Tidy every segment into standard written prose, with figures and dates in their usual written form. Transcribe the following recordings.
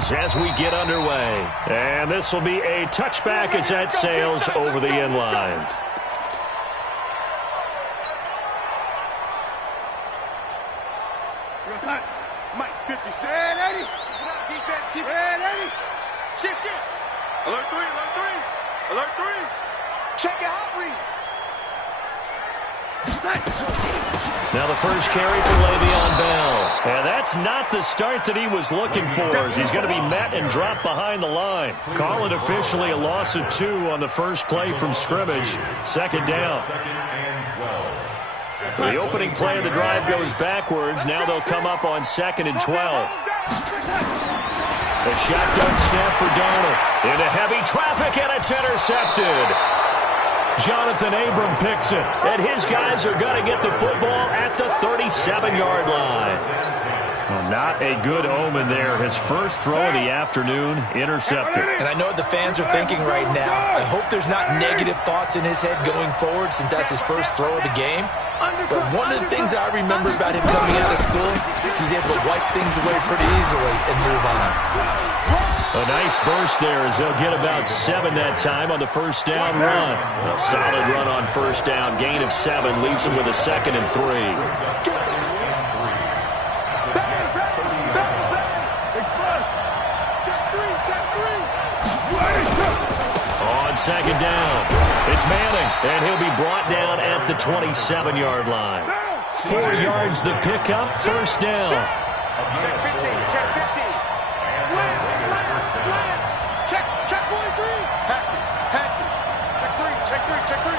downs as we get underway. And this will be a touchback as that sails over the end line. Mike, 50. Red 80. Defense, keep red 80. Shift. Alert 3, alert 3. Alert 3. Check your hot read. Now the first carry for Le'Veon Bell. And that's not the start that he was looking for, as he's going to be met and dropped behind the line. Call it officially a loss of 2 on the first play from scrimmage. Second down. So the opening play of the drive goes backwards. Now they'll come up on 2nd and 12. A shotgun snap for Donald. Into heavy traffic, and it's intercepted. Jonathan Abram picks it, and his guys are going to get the football at the 37-yard line. Well, not a good omen there. His first throw of the afternoon intercepted. And I know what the fans are thinking right now. I hope there's not negative thoughts in his head going forward since that's his first throw of the game. But one of the things I remember about him coming out of school is he's able to wipe things away pretty easily and move on. A nice burst there as they'll get about 7 that time on the first down run. A solid run on first down. Gain of 7 leaves them with a 2nd and 3. On 2nd down, it's Manning, and he'll be brought down at the 27-yard line. 4 yards the pickup, first down. Check 15, check 15. Slam. Check 43. Patchy. Check 3.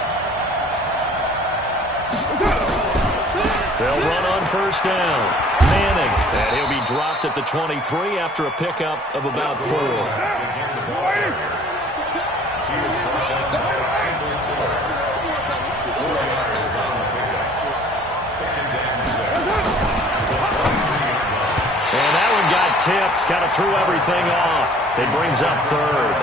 They'll run on first down. Manning, and he'll be dropped at the 23 after a pickup of about 4. Tipped, kind of threw everything off. It brings up 3rd.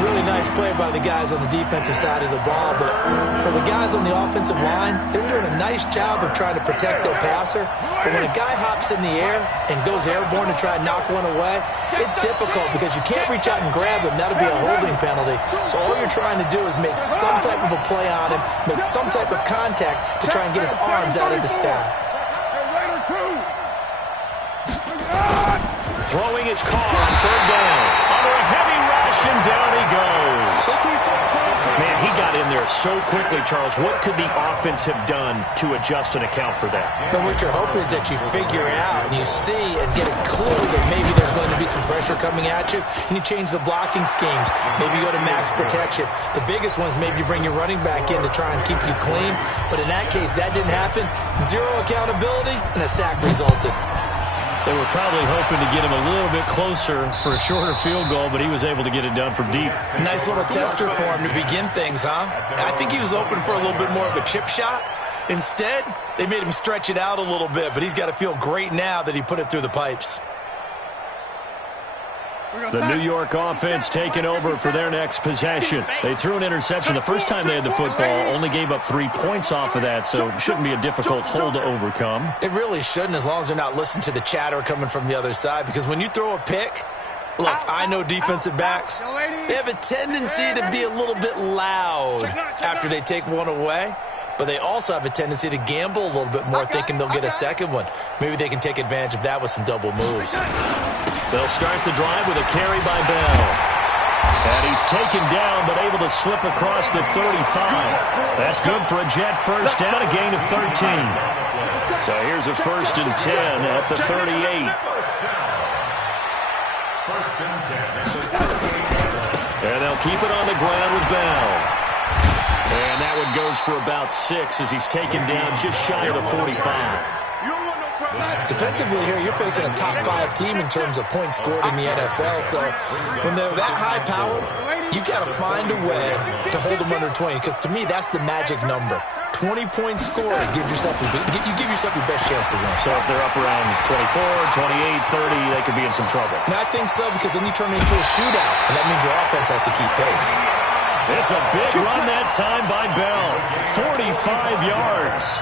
Really nice play by the guys on the defensive side of the ball, but for the guys on the offensive line, they're doing a nice job of trying to protect their passer. But when a guy hops in the air and goes airborne to try and knock one away, it's difficult because you can't reach out and grab him. That'll be a holding penalty. So all you're trying to do is make some type of a play on him, make some type of contact to try and get his arms out of the sky. Throwing his car on 3rd down. Under a heavy rush, and down he goes. Man, he got in there so quickly, Charles. What could the offense have done to adjust and account for that? But what you're hoping is that you figure out and you see and get a clue that maybe there's going to be some pressure coming at you, and you change the blocking schemes. Maybe you go to max protection. The biggest one is maybe you bring your running back in to try and keep you clean. But in that case, that didn't happen. 0 accountability, and a sack resulted. They were probably hoping to get him a little bit closer for a shorter field goal, but he was able to get it done from deep. Nice little tester for him to begin things, huh? I think he was open for a little bit more of a chip shot. Instead, they made him stretch it out a little bit, but he's got to feel great now that he put it through the pipes. The New York offense taking over for their next possession. They threw an interception the first time they had the football, only gave up 3 points off of that, so it shouldn't be a difficult hole to overcome. It really shouldn't, as long as they're not listening to the chatter coming from the other side, because when you throw a pick, look, I know defensive backs, they have a tendency to be a little bit loud after they take one away. But they also have a tendency to gamble a little bit more, thinking they'll get a second one. Maybe they can take advantage of that with some double moves. They'll start the drive with a carry by Bell. And he's taken down, but able to slip across the 35. That's good for a Jet first down, a gain of 13. So here's a 1st and 10 at the 38. And they'll keep it on the ground with Bell. And that one goes for about 6 as he's taken down just shy of the 45. Defensively here, you're facing a top 5 team in terms of points scored in the NFL. So when they're that high powered, you got to find a way to hold them under 20. Because to me, that's the magic number. 20 points scored, you give yourself your best chance to win. So if they're up around 24, 28, 30, they could be in some trouble. And I think so, because then you turn it into a shootout, and that means your offense has to keep pace. It's a big run that time by Bell. 45 yards.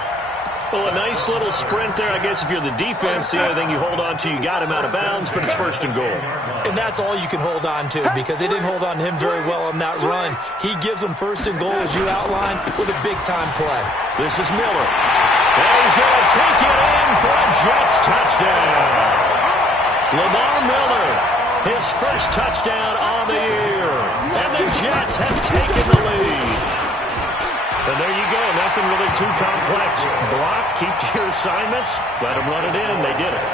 Well, a nice little sprint there. I guess if you're the defense, the only thing you hold on to, you got him out of bounds, but it's first and goal. And that's all you can hold on to because they didn't hold on to him very well on that run. He gives them first and goal, as you outlined, with a big-time play. This is Miller. And he's going to take it in for a Jets touchdown. Lamar Miller, his first touchdown on the year. And the Jets have taken the lead. And there you go. Nothing really too complex. Block, keep to your assignments, let them run it in. They did it.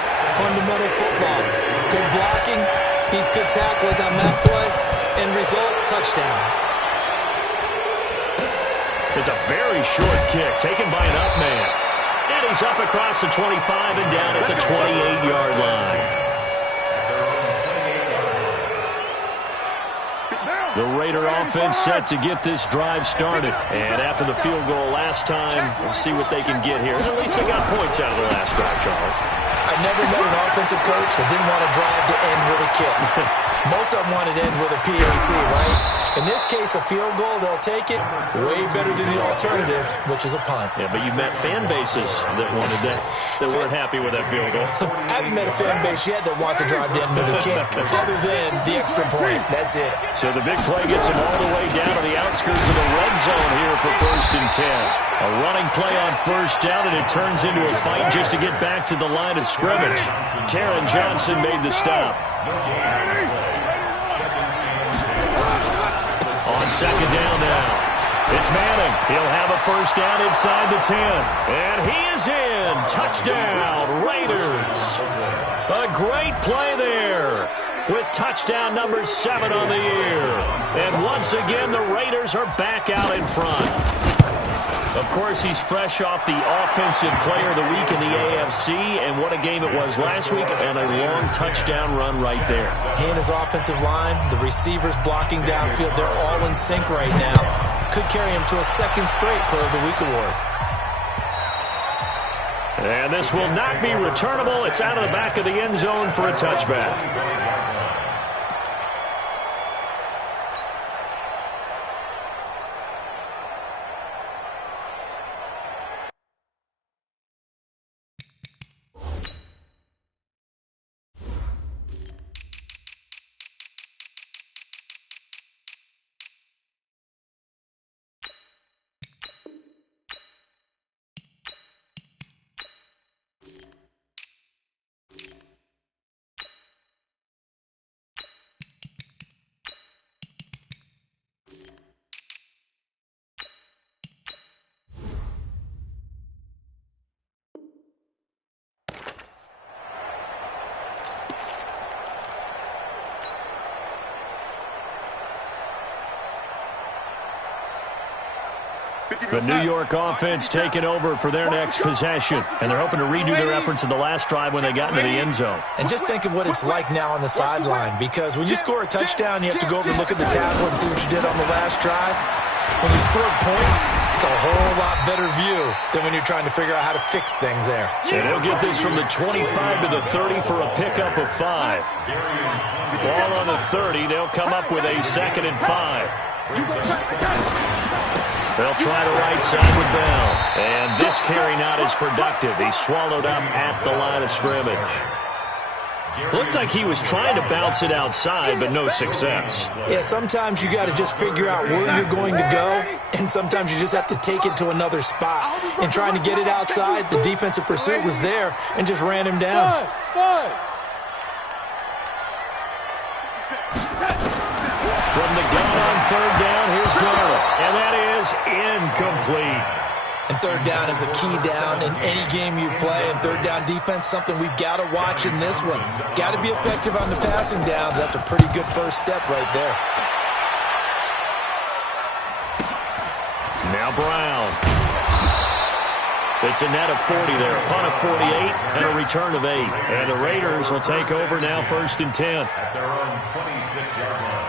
Fundamental football. Good blocking, beats good tackling on that play. End result, touchdown. It's a very short kick taken by an up man. And he's up across the 25 and down at the 28-yard line. The Raider offense set to get this drive started. And after the field goal last time, we'll see what they can get here. At least they got points out of the last drive, Charles. I never met an offensive coach that didn't want a drive to end with a kick. Most of them wanted to end with a PAT, right? In this case, a field goal, they'll take it. Way better than the alternative, which is a punt. Yeah, but you've met fan bases that wanted that weren't happy with that field goal. I haven't met a fan base yet that wants a drive to end with a kick, other than the extra point. That's it. So the big play gets him all the way down to the outskirts of the red zone here for first and 10. A running play on first down, and it turns into a fight just to get back to the line of scrimmage. Taron Johnson made the stop. On second down now, it's Manning. He'll have a first down inside the 10. And he is in. Touchdown, Raiders. A great play there with touchdown number 7 on the year. And once again, the Raiders are back out in front. Of course, he's fresh off the Offensive Player of the Week in the AFC, and what a game it was last week, and a long touchdown run right there. He and his offensive line, the receivers blocking downfield, they're all in sync right now. Could carry him to a second straight Player of the Week award. And this will not be returnable. It's out of the back of the end zone for a touchback. The New York offense taking over for their next possession, and they're hoping to redo their efforts in the last drive when they got into the end zone. And just think of what it's like now on the sideline, because when you score a touchdown, you have to go over and look at the tablet and see what you did on the last drive. When you scored points, it's a whole lot better view than when you're trying to figure out how to fix things there. And they'll get this from the 25 to the 30 for a pickup of 5. Ball on the 30, they'll come up with a 2nd and 5. They'll try the right side with Bell. And this carry not as productive. He's swallowed up at the line of scrimmage. Looked like he was trying to bounce it outside, but no success. Yeah, sometimes you got to just figure out where you're going to go, and sometimes you just have to take it to another spot. And trying to get it outside, the defensive pursuit was there and just ran him down. From the gun on 3rd down, here's Darnold. And that is incomplete. And 3rd down is a key down in any game you play. And 3rd down defense, something we've got to watch in this one. Got to be effective on the passing downs. That's a pretty good first step right there. Now Brown. It's a net of 40 there. A punt of 48 and a return of 8. And the Raiders will take over now 1st and 10. At their own 26-yard line.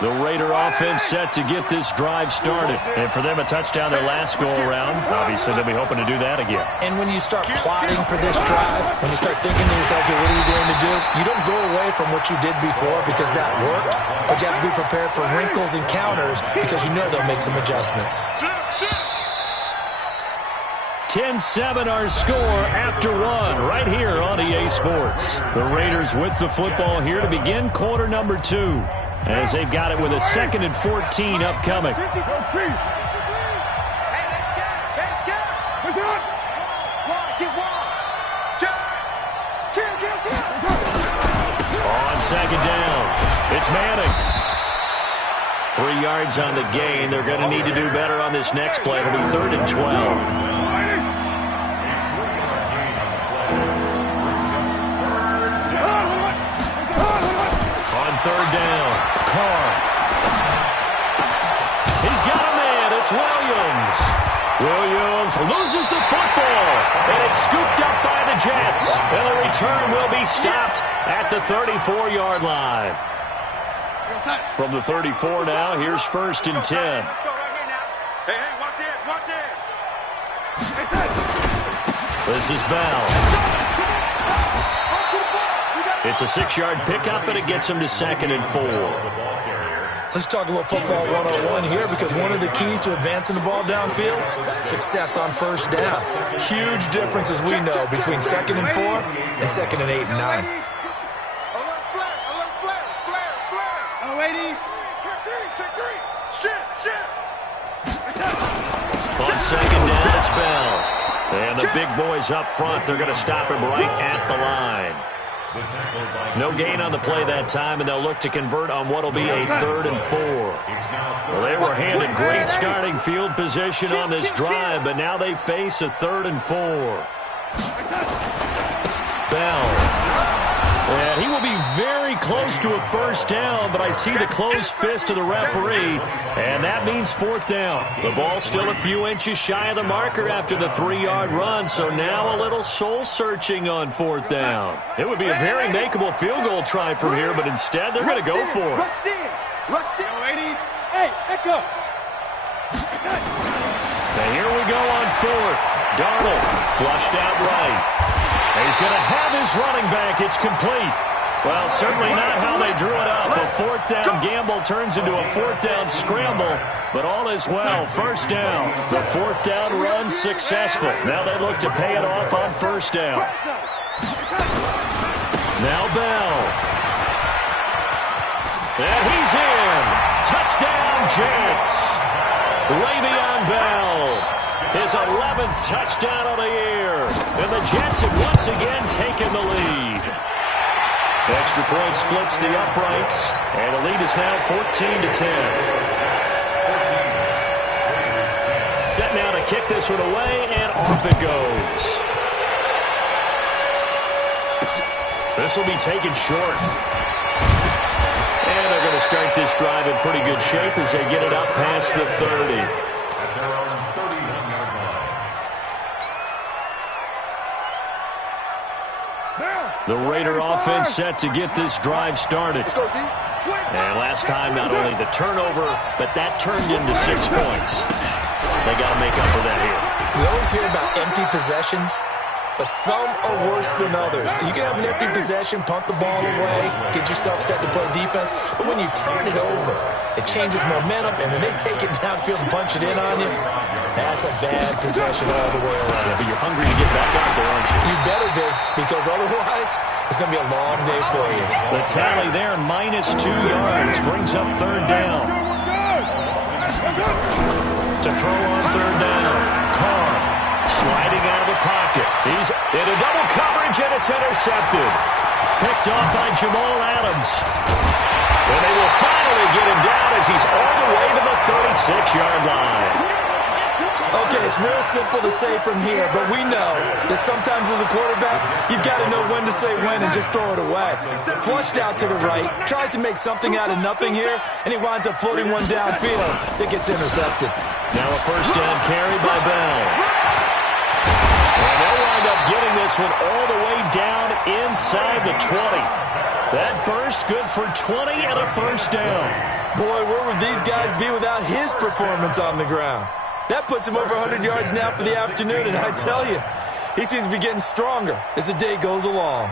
The Raider offense set to get this drive started. And for them, a touchdown their last go-around. Obviously, they'll be hoping to do that again. And when you start plotting for this drive, when you start thinking to yourself, okay, what are you going to do? You don't go away from what you did before because that worked, but you have to be prepared for wrinkles and counters because you know they'll make some adjustments. 10-7 our score after one right here on EA Sports. The Raiders with the football here to begin quarter number 2 as they've got it with a 2nd and 14 upcoming. On second down, it's Manning. 3 yards on the gain. They're going to need to do better on this next play. It'll be 3rd and 12. On 3rd down, Carr. He's got a man. It's Williams. Williams loses the football, and it's scooped up by the Jets. And the return will be stopped at the 34-yard line. From the 34 now, here's 1st and 10. Hey, watch it. This is Bell. It's a 6-yard pickup, and it gets him to 2nd and 4. Let's talk a little football 101 here, because one of the keys to advancing the ball downfield, success on 1st down. Huge difference, as we know, between 2nd and 4 and 2nd and 8 and 9. On 2nd down, it's Bell. And the big boys up front, they're going to stop him right at the line. No gain on the play that time, and they'll look to convert on what will be a 3rd and 4. Well, they were handed great starting field position on this drive, but now they face a 3rd and 4. Bell. And he will be very close to a 1st down, but I see the closed fist of the referee, and that means 4th down. The ball still a few inches shy of the marker after the 3-yard run, so now a little soul-searching on 4th down. It would be a very makeable field goal try from here, but instead they're going to go for it. Hey, echo. And here we go on 4th. Darnold flushed out right. He's going to have his running back. It's complete. Well, certainly not how they drew it up. A 4th down gamble turns into a 4th down scramble, but all is well. 1st down. The 4th down run successful. Now they look to pay it off on 1st down. Now Bell. And he's in. Touchdown, Jets. Le'Veon Bell. His 11th touchdown of the year. And the Jets have once again taken the lead. Extra point splits the uprights, and the lead is now 14-10. Set now to kick this one away, and off it goes. This will be taken short. And they're going to start this drive in pretty good shape as they get it up past the 30. The Raider offense set to get this drive started. And last time, not only the turnover, but that turned into 6 points. They got to make up for that here. We always hear about empty possessions, but some are worse than others. You can have an empty possession, punt the ball away, get yourself set to play defense, but when you turn it over, it changes momentum, and when they take it downfield and punch it in on you, that's a bad possession all the way around. Yeah, but you're hungry to get back out there, aren't you? You better be, because otherwise, it's going to be a long day for you. The tally there, -2 yards, brings up 3rd down. To throw on 3rd down, Carr sliding out of the pocket. He's in a double coverage, and it's intercepted. Picked off by Jamal Adams. And they will finally get him down as he's all the way to the 36-yard line. Okay, it's real simple to say from here, but we know that sometimes as a quarterback, you've got to know when to say when and just throw it away. Flushed out to the right, tries to make something out of nothing here, and he winds up floating one downfield that gets intercepted. Now a 1st down carry by Bell. And they'll wind up getting this one all the way down inside the 20. That burst good for 20 and a 1st down. Boy, where would these guys be without his performance on the ground? That puts him over 100 yards now for the afternoon, and I tell you, he seems to be getting stronger as the day goes along.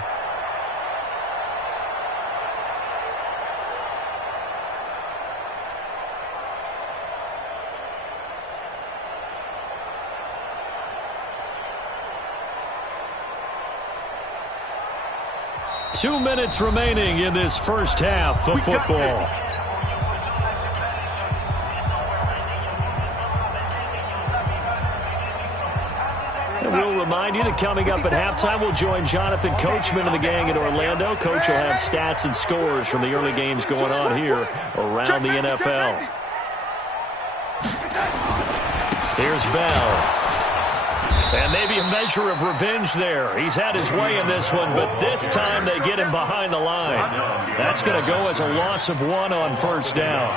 2 minutes remaining in this first half of football. And we'll remind you that coming up at halftime, we'll join Jonathan Coachman and the gang in Orlando. Coach will have stats and scores from the early games going on here around the NFL. Here's Bell. And maybe a measure of revenge there. He's had his way in this one, but this time they get him behind the line. That's going to go as a loss of 1 on first down.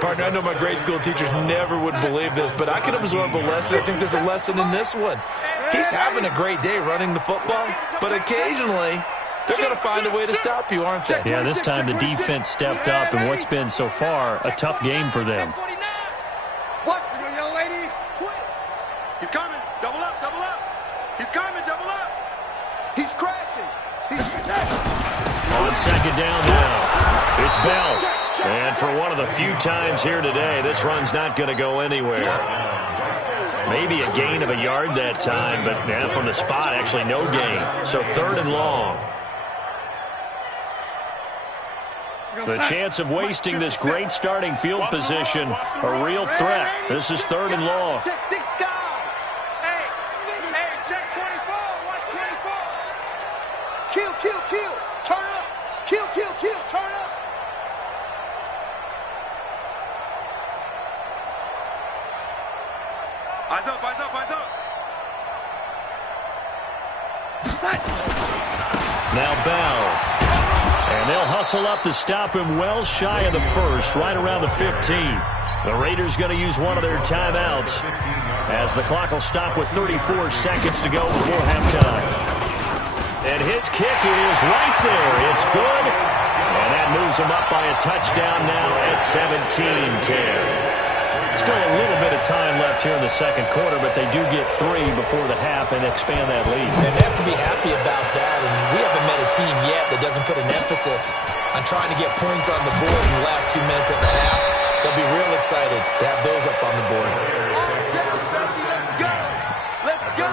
Partner, I know my grade school teachers never would believe this, but I can absorb a lesson. I think there's a lesson in this one. He's having a great day running the football, but occasionally they're going to find a way to stop you, aren't they? Yeah, this time the defense stepped up in what's been so far a tough game for them. Watch me, young lady. Twins. He's coming. Double up, double up. He's coming, double up. He's crashing. On second down now, it's Bell. And for one of the few times here today, this run's not going to go anywhere. Maybe a gain of a yard that time, but yeah, from the spot, actually no gain. So 3rd and long. The chance of wasting this great starting field position, a real threat. This is 3rd and long. Check 6 guys. Hey, check 24. Watch 24. Kill, kill, kill. Turn up. Kill, kill, kill. Turn up. Eyes up, eyes up, eyes up. Now Bell. And they'll hustle up to stop him well shy of the first, right around the 15. The Raiders going to use one of their timeouts as the clock will stop with 34 seconds to go before halftime. And his kick is right there. It's good. And that moves him up by a touchdown now at 17-10. Still a little bit of time left here in the second quarter, but they do get 3 before the half and expand that lead. And they have to be happy about that, and we haven't met a team yet that doesn't put an emphasis on trying to get points on the board in the last 2 minutes of the half. They'll be real excited to have those up on the board. Let's go. Let's go.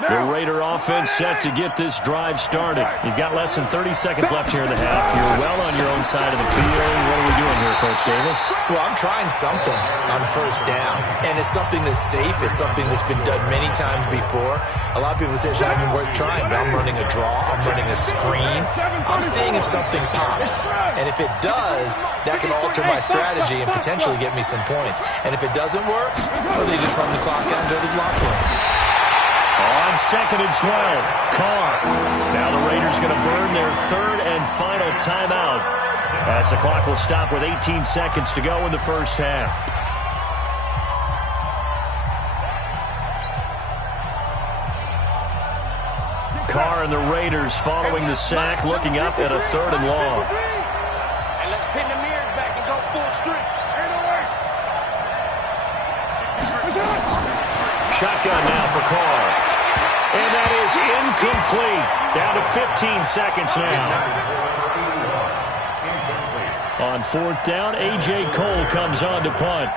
The Raider offense set to get this drive started. You've got less than 30 seconds left here in the half. You're well on your own side of the field. What are we doing here, Coach Davis? Well, I'm trying something on first down, and it's something that's safe. It's something that's been done many times before. A lot of people say it's not even worth trying, but I'm running a draw. I'm running a screen. I'm seeing if something pops, and if it does, that can alter my strategy and potentially get me some points. And if it doesn't work, well, they just run the clock out and go to the locker room. On 2nd and 12, Carr. Now the Raiders going to burn their 3rd and final timeout as the clock will stop with 18 seconds to go in the first half. Carr and the Raiders following the sack, looking up at a 3rd and long. And let's pin the mirrors back and go full strength. Shotgun now for Carr. And that is incomplete. Down to 15 seconds now. On 4th down, A.J. Cole comes on to punt.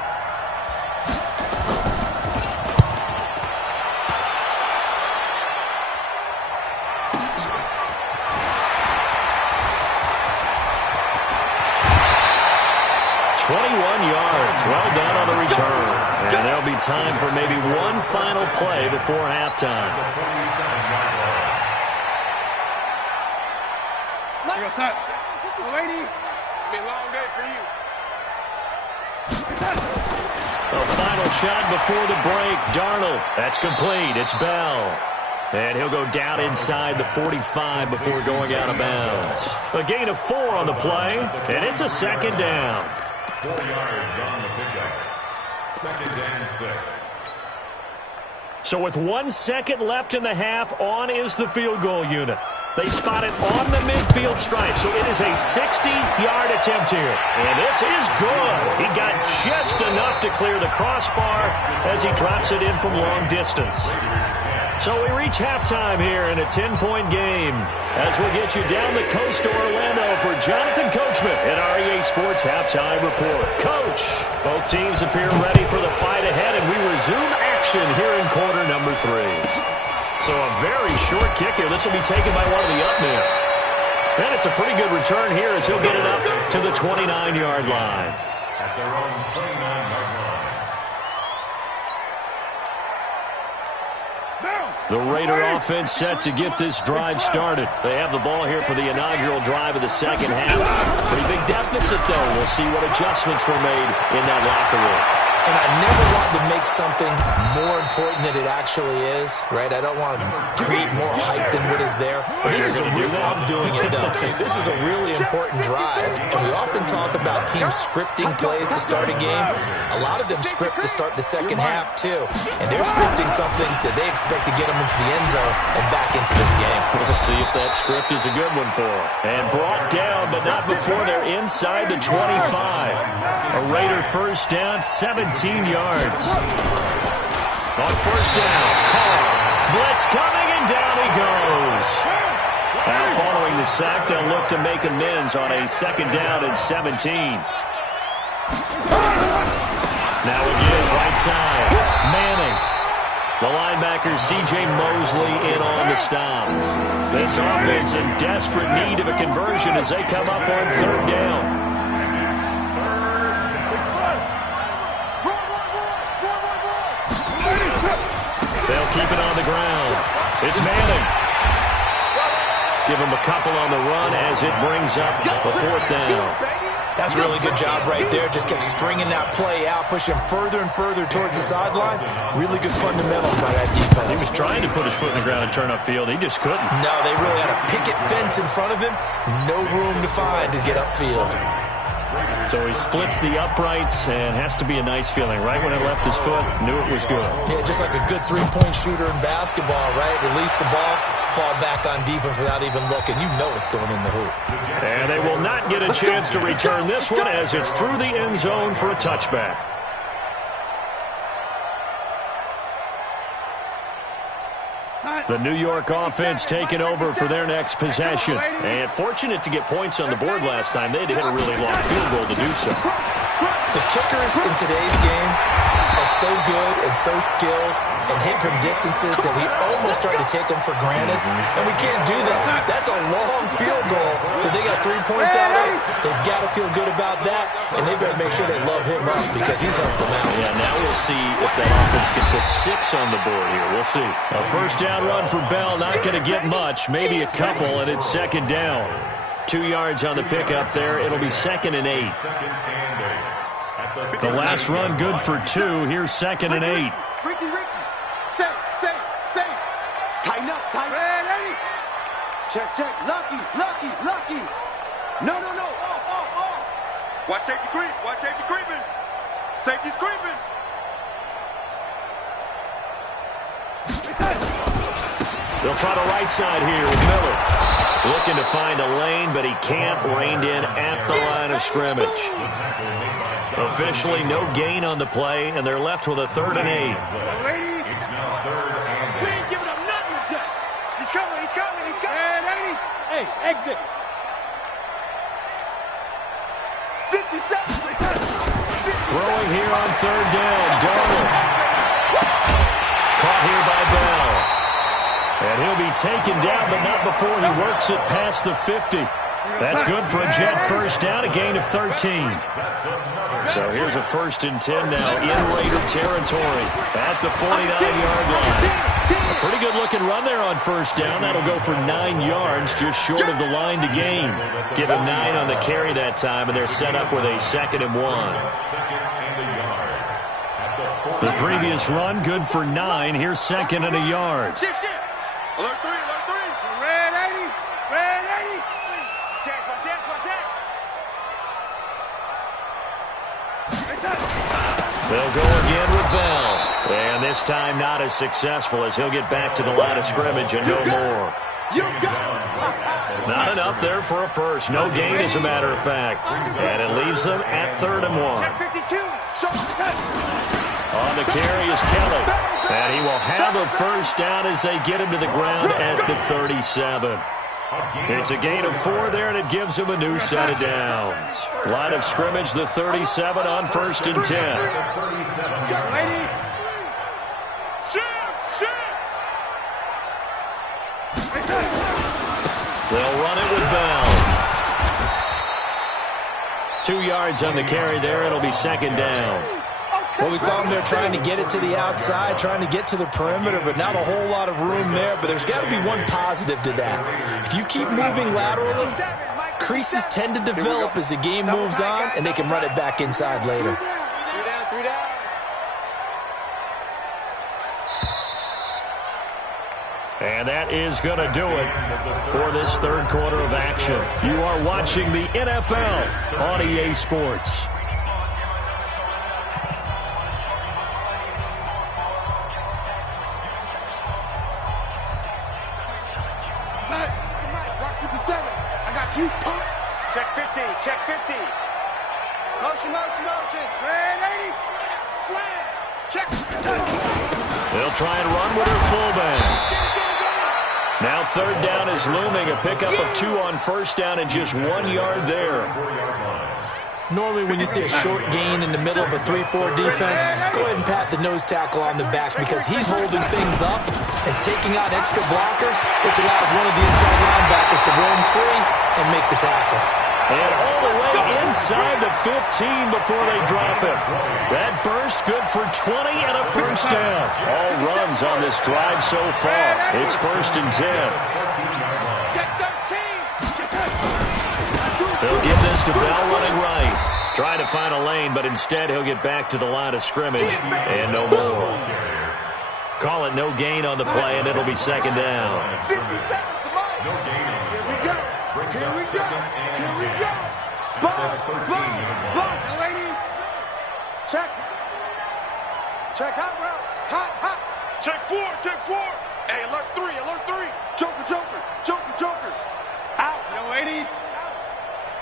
Well done on the return. And there'll be time for maybe one final play before halftime. Lady, it'll be a long day for you. A final shot before the break. Darnold. That's complete. It's Bell. And he'll go down inside the 45 before going out of bounds. A gain of 4 on the play, and it's a 2nd down. 4 yards on the pickup. 2nd and 6. So with 1 second left in the half, on is the field goal unit. They spot it on the midfield stripe, so it is a 60-yard attempt here. And this is good. He got just enough to clear the crossbar as he drops it in from long distance. So we reach halftime here in a 10-point game as we'll get you down the coast to Orlando for Jonathan Coachman at our EA Sports Halftime Report. Coach, both teams appear ready for the fight ahead, and we resume action here in quarter 9. number 3. So a very short kick here. This will be taken by one of the up men. And it's a pretty good return here as he'll get it up to the 29-yard line. At their own 29-yard line. The Raider offense set to get this drive started. They have the ball here for the inaugural drive of the second half. Pretty big deficit, though. We'll see what adjustments were made in that locker room. And I never want to make something more important than it actually is, right? I don't want to create more hype than what is there. But this is a real, I'm doing it, though. This is a really important drive. And we often talk about teams scripting plays to start a game. A lot of them script to start the second half, too. And they're scripting something that they expect to get them into the end zone and back into this game. We'll see if that script is a good one for them. And brought down, but not before they're inside the 25. A Raider first down, 17 yards. On first down, Carr. Blitz coming, and down he goes. Now following the sack, they'll look to make amends on a second down and 17. Now again, right side, Manning. The linebacker, C.J. Mosley, in on the stop. This offense in desperate need of a conversion as they come up on third down. They'll keep it on the ground. It's Manning. Give him a couple on the run as it brings up the fourth down. That's a really good job right there. Just kept stringing that play out, pushing further and further towards the sideline. Really good fundamentals by that defense. He was trying to put his foot in the ground and turn upfield. He just couldn't. No, they really had a picket fence in front of him. No room to find to get upfield. So he splits the uprights and has to be a nice feeling. Right when it left his foot, knew it was good. Yeah, just like a good three-point shooter in basketball, right? Release the ball, fall back on defense without even looking. You know it's going in the hoop. And they will not get a chance to return this one as it's through the end zone for a touchback. The New York offense taking over for their next possession. And fortunate to get points on the board last time. They had to hit a really long field goal to do so. The kickers in today's game are so good and so skilled and hit from distances that we almost start to take them for granted. And we can't do that. That's a long field goal that they got 3 points out of. They've got to feel good about that, and they better make sure they love him up because he's helped them out. Yeah, now we'll see if that offense can put 6 on the board here. We'll see. A first down run for Bell, not going to get much, maybe a couple, and it's second down. 2 yards on the pickup there. It'll be 2nd and 8. The last run good for 2. Here's 2nd and 8. Ricky. Say. Tighten up. Ready. Check. Lucky. No. Watch safety creeping. Safety's creeping. They'll try the right side here with Miller. Looking to find a lane, but he can't. Reined in at the line of scrimmage. Officially no gain on the play, and they're left with a 3rd and 8. It's now 3rd and 8. We ain't giving up nothing with that. He's coming. Hey, exit. 57. Throwing here on 3rd down. Darnold. Caught here by Bell. And he'll be taken down, but not before he works it past the 50. That's good for a Jet first down, a gain of 13. So here's a 1st and 10 now in Raider territory at the 49-yard line. A pretty good-looking run there on first down. That'll go for 9 yards, just short of the line to gain. Give him 9 on the carry that time, and they're set up with a 2nd and 1. The previous run, good for 9. Here's 2nd and a yard. Shift. Alert 3. Red 80. Check. They'll go again with Bell. And this time not as successful as he'll get back to the line of scrimmage and no more. Not enough there for a first. No gain, as a matter of fact. And it leaves them at 3rd and 1. On the carry is Kelly. And he will have a first down as they get him to the ground at the 37. It's a gain of 4 there, and it gives him a new set of downs. Line of scrimmage, the 37 on 1st and 10. They'll run it with Bell. 2 yards on the carry there. It'll be second down. Well, we saw him there trying to get it to the outside, trying to get to the perimeter, but not a whole lot of room there. But there's got to be one positive to that. If you keep moving laterally, creases tend to develop as the game moves on, and they can run it back inside later. And that is going to do it for this third quarter of action. You are watching the NFL on EA Sports. Check 50, check 50. Motion, motion, motion. 380. Slam. Check. They'll try and run with her fullback. Now third down is looming. A pickup of 2 on first down and just 1 yard there. Normally when you see a short gain in the middle of a 3-4 defense, go ahead and pat the nose tackle on the back because he's holding things up and taking out extra blockers, which allows one of the inside linebackers to roam free and make the tackle. And all the way inside the 15 before they drop it. That burst good for 20 and a first down. All runs on this drive so far. It's 1st and 10. They'll give this to Bell running right. Trying to find a lane, but instead he'll get back to the line of scrimmage and no more. Call it no gain on the play, and it'll be second down. 57 to Mike. No gain. Here we go. Here we go. Here we go. Spot. Spot. Spot. Lady. Check. Check hot route. Hot, hot. Check 4. Check 4. Hey, alert 3. Alert 3. Joker, joker. Joker, joker. Out. Yo, 80.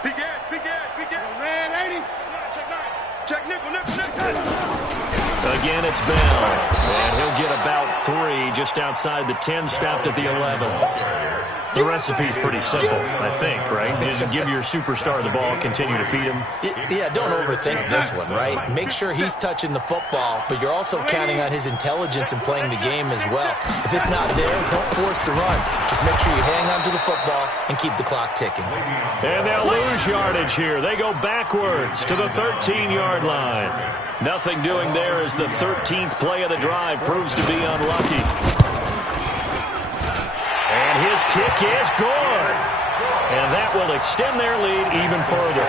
Big Ed. Big Ed. Big Ed. Red 80. Check 9. Check nickel, nickel, nickel. Again, it's Bell. And he'll get about 3 just outside the 10, stopped at the 11. The recipe's pretty simple, I think, right? Just give your superstar the ball, continue to feed him. Yeah, don't overthink this one, right? Make sure he's touching the football, but you're also counting on his intelligence in playing the game as well. If it's not there, don't force the run. Just make sure you hang on to the football and keep the clock ticking. And they'll lose yardage here. They go backwards to the 13-yard line. Nothing doing there as the 13th play of the drive proves to be unlucky. And his kick is good. And that will extend their lead even further.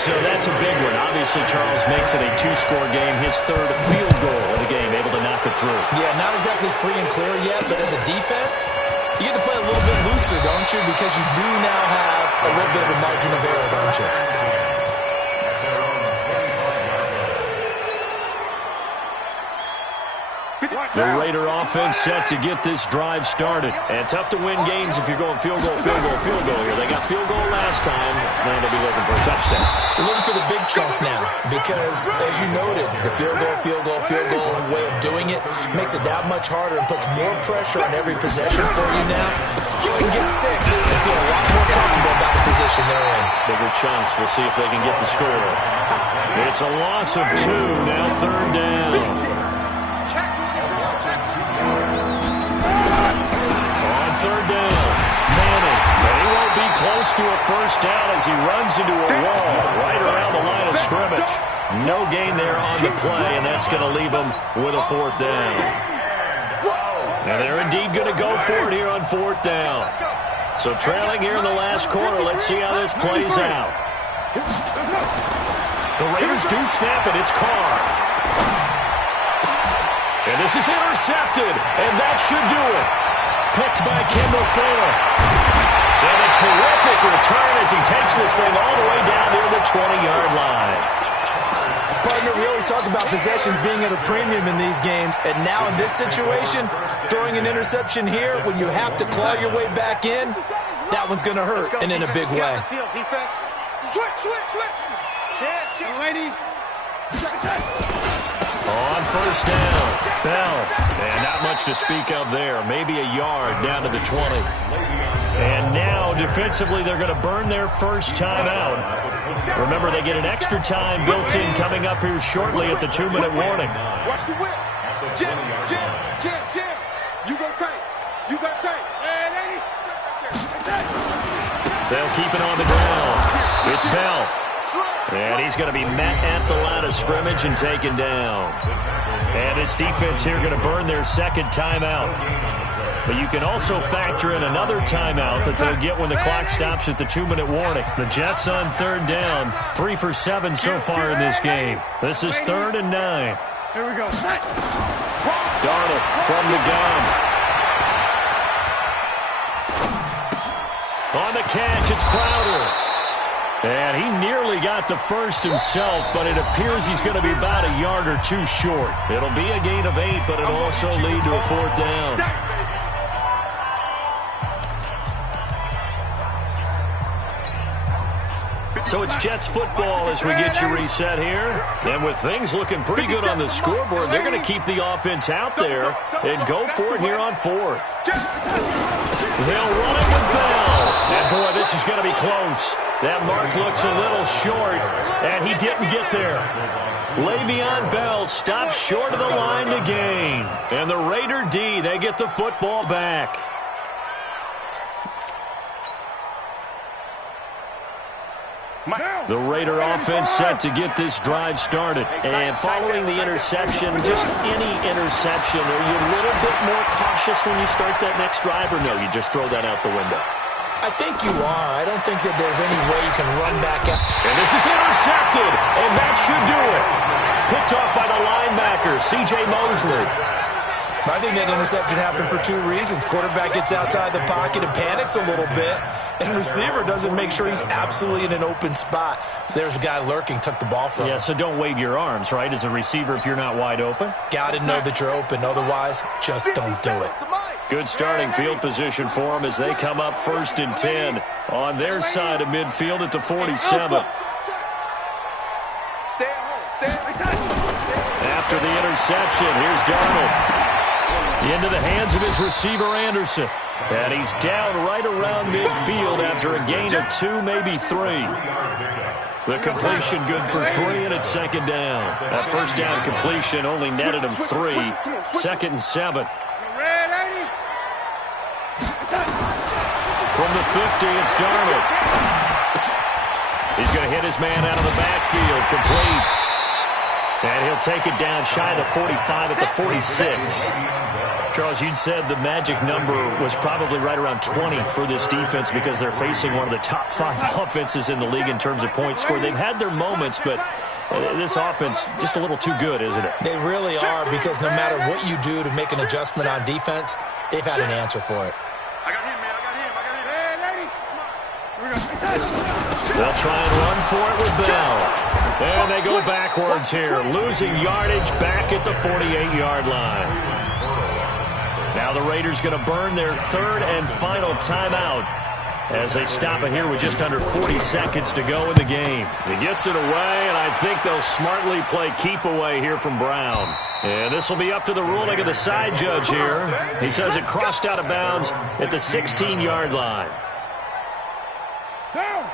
So that's a big one. Obviously, Charles makes it a 2-score game. His 3rd field goal of the game, able to knock it through. Yeah, not exactly free and clear yet, but as a defense, you get to play a little bit looser, don't you? Because you do now have a little bit of a margin of error, don't you? The Raider offense set to get this drive started. And tough to win games if you're going field goal, field goal, field goal here. They got field goal last time. Now they'll be looking for a touchdown. They're looking for the big chunk now because, as you noted, the field goal way of doing it makes it that much harder and puts more pressure on every possession for you now. Go ahead and get 6 and feel a lot more comfortable about the position they're in. Bigger chunks. We'll see if they can get the score. It's a loss of 2. Now 3rd down. Third down, Manning, and he won't be close to a first down as he runs into a wall right around the line of scrimmage. No gain there on the play, and that's going to leave him with a 4th down. And they're indeed going to go for it here on 4th down. So trailing here in the last quarter, let's see how this plays out. The Raiders do snap it. It's Carr. And this is intercepted, and that should do it. Picked by Kendall Fuller. And a terrific return as he takes this thing all the way down near the 20-yard line. Partner, we always talk about possessions being at a premium in these games, and now in this situation, throwing an interception here when you have to claw your way back in, that one's going to hurt, and in a big way. On first down, Bell. And not much to speak of there. Maybe a yard down to the 20. And now, defensively, they're going to burn their first time out. Remember, they get an extra time built in coming up here shortly at the 2-minute warning. Watch the whip. Jim, Jim, Jim, Jim. It's Bell. And he's going to be met at the line of scrimmage and taken down. And this defense here going to burn their second timeout. But you can also factor in another timeout that they'll get when the clock stops at the 2-minute warning. The Jets on third down, 3 for 7 so far in this game. This is 3rd and 9. Here we go. Darnold from the gun. On the catch, it's Crowder. And he nearly got the first himself, but it appears he's going to be about a yard or two short. It'll be a gain of 8, but it'll also lead to a 4th down. So it's Jets football as we get you reset here. And with things looking pretty good on the scoreboard, they're going to keep the offense out there and go for it here on 4th. They'll run it with Bell. And, boy, this is going to be close. That mark looks a little short, and he didn't get there. Le'Veon Bell stops short of the line to gain. And the Raider D, they get the football back. The Raider offense set to get this drive started. And following the interception, just any interception, are you a little bit more cautious when you start that next drive, or no, you just throw that out the window? I think you are. I don't think that there's any way you can run back out. And this is intercepted, and that should do it. Picked off by the linebacker, C.J. Mosley. I think that interception happened for 2 reasons. Quarterback gets outside the pocket and panics a little bit, and receiver doesn't make sure he's absolutely in an open spot. So there's a guy lurking, took the ball from him. Yeah, so don't wave your arms, right, as a receiver if you're not wide open? Got to know that you're open. Otherwise, just don't do it. Good starting field position for them as they come up 1st and 10 on their side of midfield at the 47. After the interception, here's Darnold. Into the hands of his receiver, Anderson. And he's down right around midfield after a gain of 2, maybe 3. The completion good for 3, and it's 2nd down. That first down completion only netted him 3. 2nd and 7. From the 50, it's Darnold. He's going to hit his man out of the backfield, complete. And he'll take it down shy of the 45 at the 46. Charles, you'd said the magic number was probably right around 20 for this defense because they're facing one of the top 5 offenses in the league in terms of points scored. They've had their moments, but this offense just a little too good, isn't it? They really are, because no matter what you do to make an adjustment on defense, they've had an answer for it. I got him, man. I got him. Hey, lady. They'll try and run for it with Bell. And they go backwards here, losing yardage back at the 48-yard line. Now the Raiders going to burn their 3rd and final timeout as they stop it here with just under 40 seconds to go in the game. He gets it away, and I think they'll smartly play keep away here from Brown. And this will be up to the ruling of the side judge here. He says it crossed out of bounds at the 16-yard line.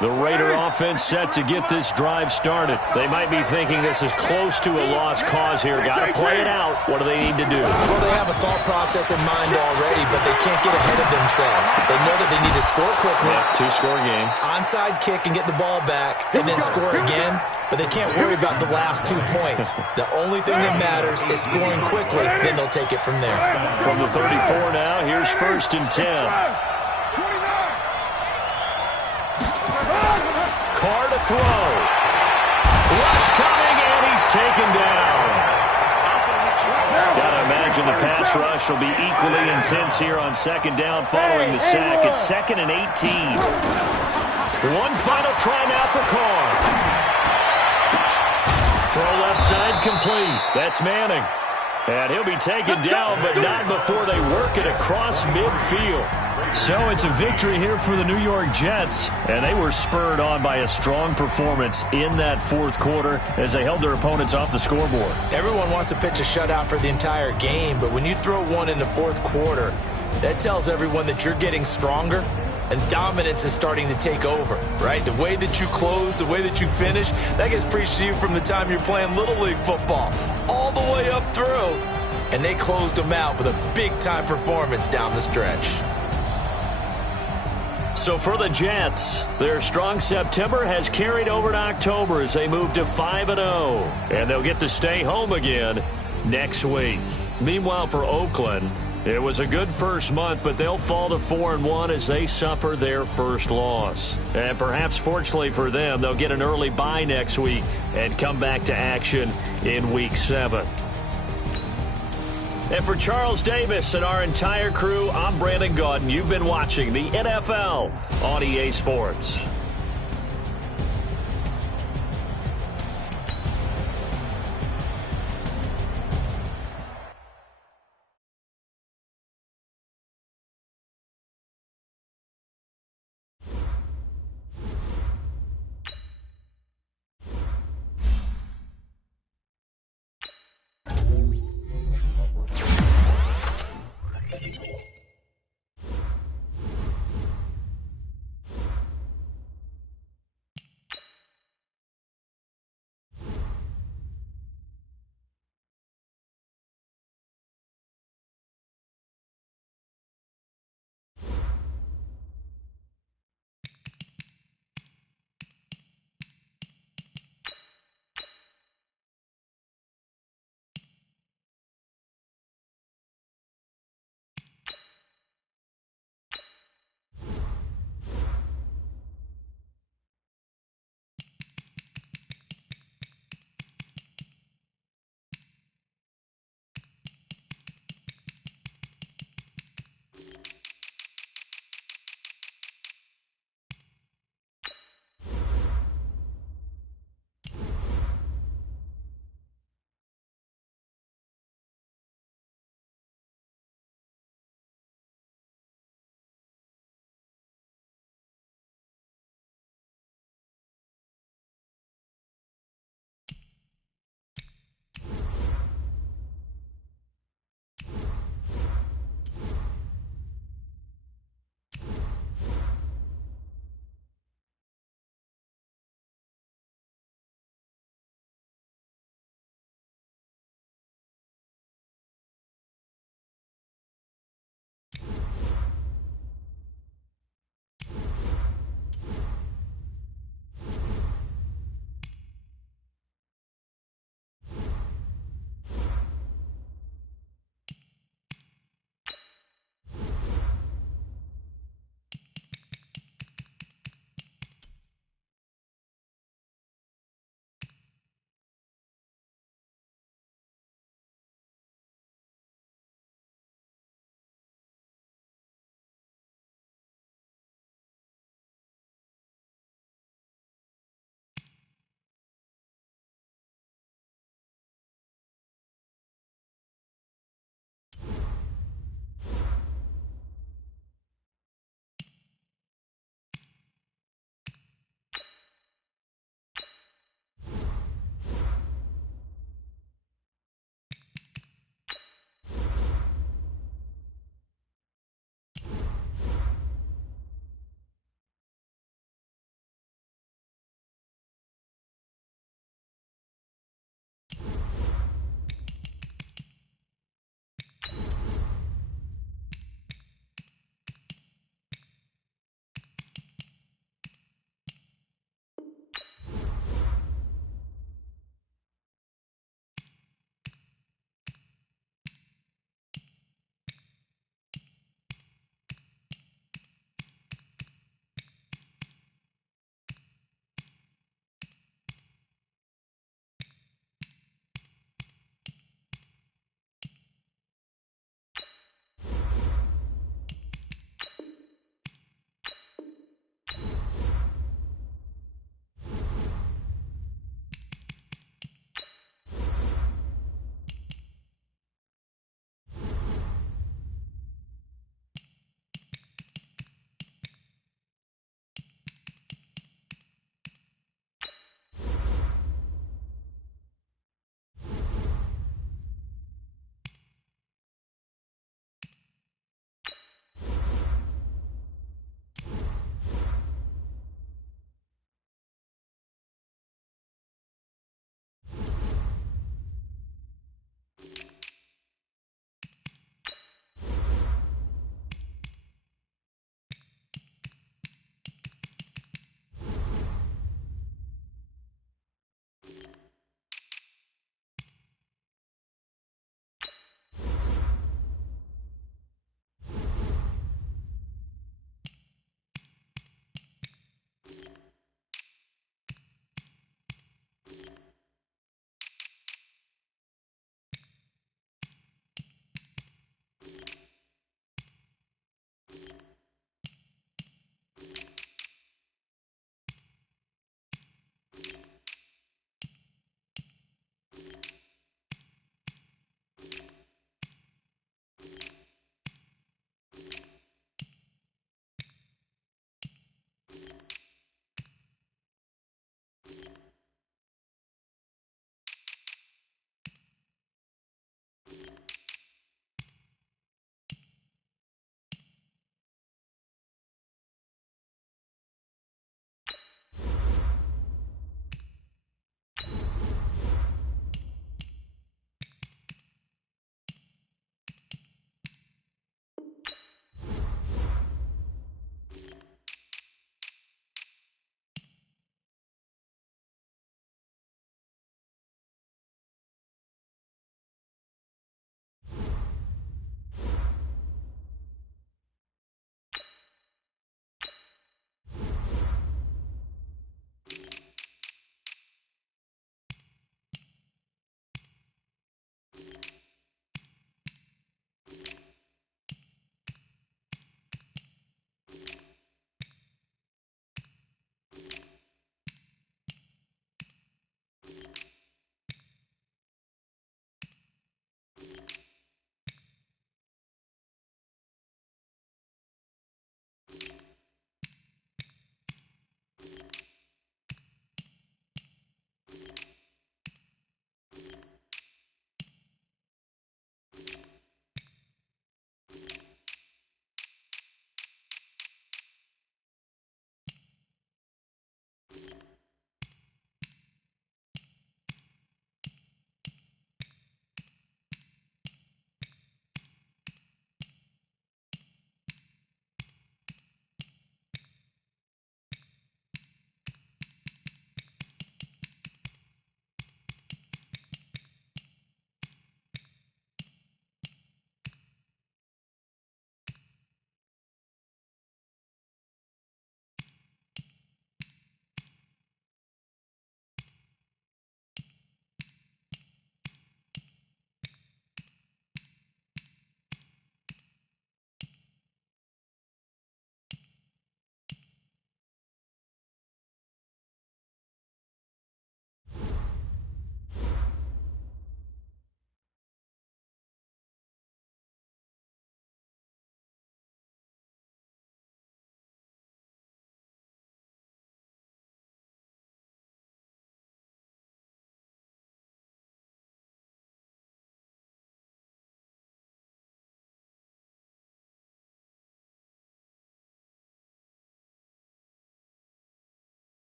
The Raider offense set to get this drive started. They might be thinking this is close to a lost cause here. Got to play it out. What do they need to do? Well, they have a thought process in mind already, but they can't get ahead of themselves. They know that they need to score quickly. Yeah, 2-score game. Onside kick and get the ball back, and then score again. But they can't worry about the last 2 points. The only thing that matters is scoring quickly. Then they'll take it from there. From the 34 now, here's 1st and 10. Carr to throw. Rush coming, and he's taken down. Got to imagine the pass rush will be equally intense here on 2nd down following the sack. It's 2nd and 18. One final try now for Carr. Throw left side complete. That's Manning. And he'll be taken down, but not before they work it across midfield. So it's a victory here for the New York Jets, and they were spurred on by a strong performance in that 4th quarter as they held their opponents off the scoreboard. Everyone wants to pitch a shutout for the entire game, but when you throw one in the 4th quarter, that tells everyone that you're getting stronger and dominance is starting to take over, right? The way that you close, the way that you finish, that gets preached to you from the time you're playing Little League football all the way up through. And they closed them out with a big-time performance down the stretch. So for the Jets, their strong September has carried over to October as they move to 5-0. And they'll get to stay home again next week. Meanwhile, for Oakland, it was a good first month, but they'll fall to 4-1 as they suffer their first loss. And perhaps fortunately for them, they'll get an early bye next week and come back to action in Week 7. And for Charles Davis and our entire crew, I'm Brandon Gaudin. You've been watching the NFL on EA Sports.